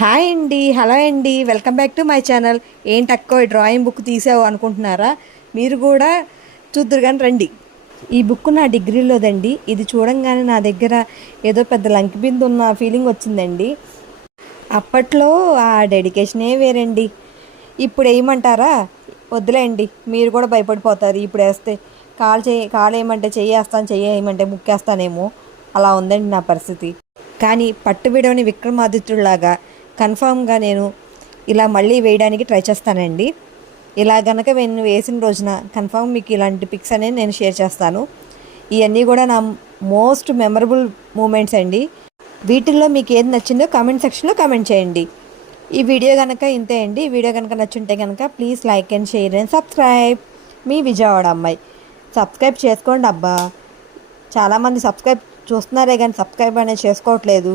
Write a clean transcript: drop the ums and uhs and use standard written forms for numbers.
Hi అండి, hello అండి, welcome back to my channel. ఏంటక్కో డ్రాయింగ్ బుక్ తీసావు అనుకుంటున్నారా? మీరు కూడా చూద్దరు కానీ రండి. ఈ బుక్ నా డిగ్రీలోదండి. ఇది చూడంగానే నా దగ్గర ఏదో పెద్ద లంకి బిందు ఉన్న ఫీలింగ్ వచ్చిందండి. అప్పట్లో ఆ డెడికేషనే వేరండి. ఇప్పుడు వేయమంటారా? వద్దులేండి, మీరు కూడా భయపడిపోతారు. ఇప్పుడు వేస్తే కాలు వేయమంటే చెయ్యేస్తాను, చెయ్యేయమంటే ముక్కేస్తానేమో, అలా ఉందండి నా పరిస్థితి. కానీ పట్టు విడవని విక్రమాదిత్యుడిలాగా కన్ఫామ్గా నేను ఇలా మళ్ళీ వేయడానికి ట్రై చేస్తానండి. ఇలా గనక నేను వేసిన రోజున కన్ఫామ్ మీకు ఇలాంటి పిక్స్ అనేది నేను షేర్ చేస్తాను. ఇవన్నీ కూడా నా మోస్ట్ మెమరబుల్ మూమెంట్స్ అండి. వీటిల్లో మీకు ఏది నచ్చిందో కామెంట్ సెక్షన్లో కామెంట్ చేయండి. ఈ వీడియో కనుక ఇంతే అండి. ఈ వీడియో కనుక నచ్చుంటే కనుక please like and share and subscribe. మీ విజయవాడ అమ్మాయి. సబ్స్క్రైబ్ చేసుకోండి అబ్బా. చాలామంది సబ్స్క్రైబ్ చూస్తున్నారే కానీ సబ్స్క్రైబ్ అనేది చేసుకోవట్లేదు.